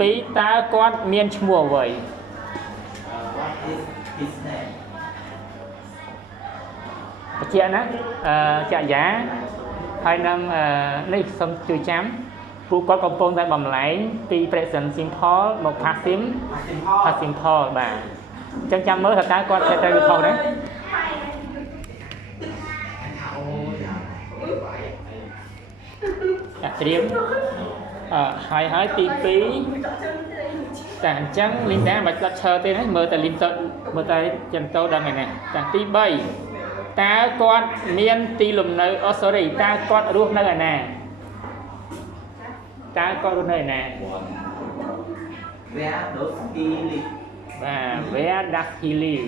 ទី2តើគាត់មានឈ្មោះអ្វី What is his name បញ្ជាក់ណាចក្រយាហើយនឹងនេះសូមជួយចាំព្រោះគាត់កំពុងតែបំលែងពី present simple មក past simple បាទអញ្ចឹងចាំមើលថាតើគាត់ត្រូវឬខុសទេត្រៀមហើយទី2តែអញ្ចឹងលីនដាមិនបាច់ឈើទេណាមើលតែលីនទៅមើលតែចិនតោដឹងហើយណាតែទី3តើគាត់មានទីលំនៅអូ sorry តើគាត់រស់នៅឯណាតើគាត់រស់នៅឯណា Where does he live បាទ Where does he live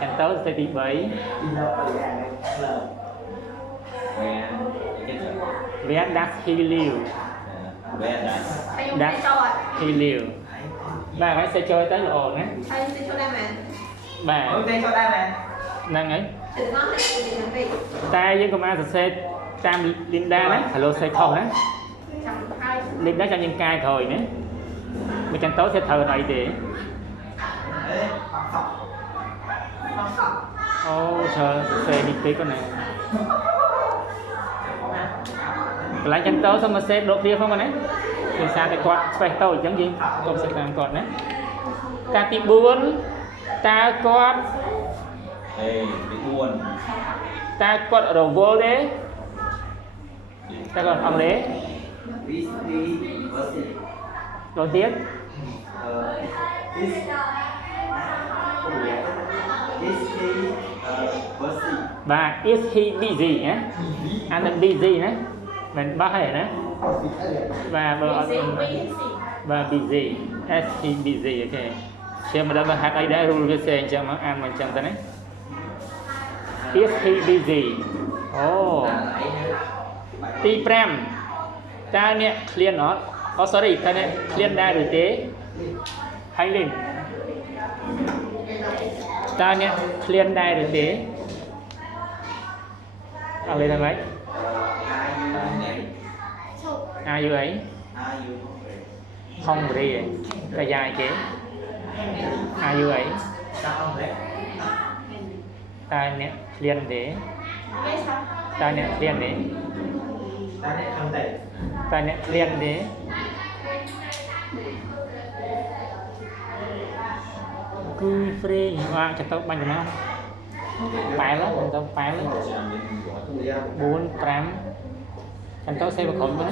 ចិនតោទៅទី3 Where does he live Where does he live បាទហើយសេចចូលទៅល្អណាហើយសេចចូលដែរមែនបាទអូសេចចូលដែរមែនហ្នឹងហើយតែយើងកុំអានសរសេរតាមលីនដាណា Hello សេខុសណាចាំហើយលីនដាចាំយើងកាយក្រោយណាមិនចាំតោsẽត្រូវអីទេអូtrờiសរសេរនេះពេកគាត់ណាកន្លែងចាំតោសូមមកសេដូចគ្នាផងណាដោយសារតែគាត់ស្វេះតូចអញ្ចឹងយើងកុំសិក្សាគាត់ណាការទី4តើគាត់ទី4តើគាត់រវល់ទេតើគាត់អង់គ្លេសចូលទៀត is he busy បាទ is he busy ណាអាន busy ណាមិនបោះហើយណាបាទបើអត់បាទ busy is he busy អូខេជាមិនដឹងថាហេតុអីដែរ rule វាផ្សេងអញ្ចឹងមកអានមកអញ្ចឹងទៅណា is he busy អូទី5តើអ្នកឃ្លានអត់អូ sorry តើអ្នកឃ្លានដែរឬទេហើយលេងតើអ្នកឃ្លានដែរឬទេអត់លេងហ្នឹងហើយអាយុអី hungry កាយាយគេអាយុអីតើអ្នកឃ្លានទេតើអ្នកឃ្លានទេតើអ្នកឃ្លានទេគឺ free បាទចទៅបាញ់ចំណាប៉ែលទៅប៉ែល4 5ចាំទៅសេបក្រុមណា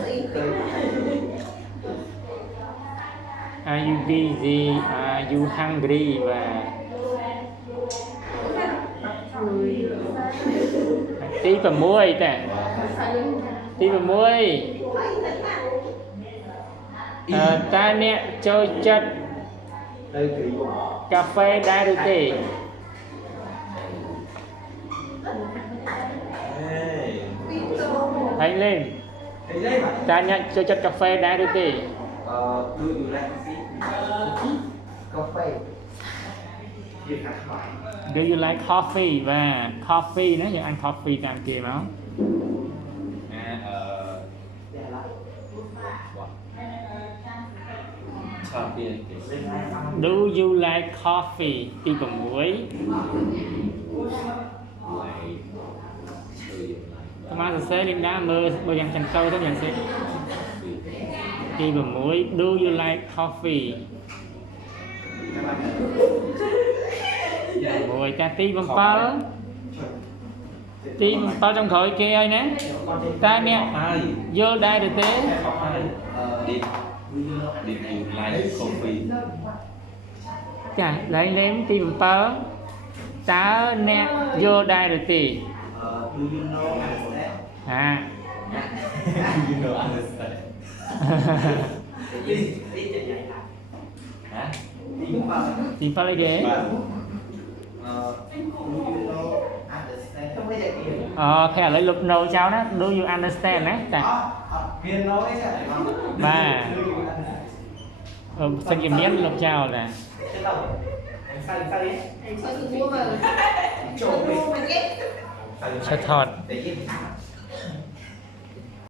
Are you busy Are you hungry បាទទី6តាទី6តើអ្នកចូលចិត្តកាហ្វេដែរឬទេហើយលេងតើអ្នកចូលចិត្តកាហ្វេដែរឬទេ Do you like coffee បាទ coffee ណាយើងអាន coffee តាមគេមក Do you like coffee ទី6តាមសរសេរលីនដាមើលបើយ៉ាងចន្ទទៅទៅយ៉ាងសេទី6 Do you like coffee មួយតាទី7ចុងក្រោយគេហើយណាតើអ្នកយល់ដែរឬទេ Did you like coffee ចាឡើងលេងទី7តើអ្នកយល់ដែរឬទេ Do you know understand ហា Do you know understand ទី7អីគេ Do you know understand អូខេឥឡូវលុប no ចោលណា Do you understand ណាចាមាន no ទេចាបាទសង្ឃមានលុបចោលតាចូលទៅmua màចូលទៅ ឆថត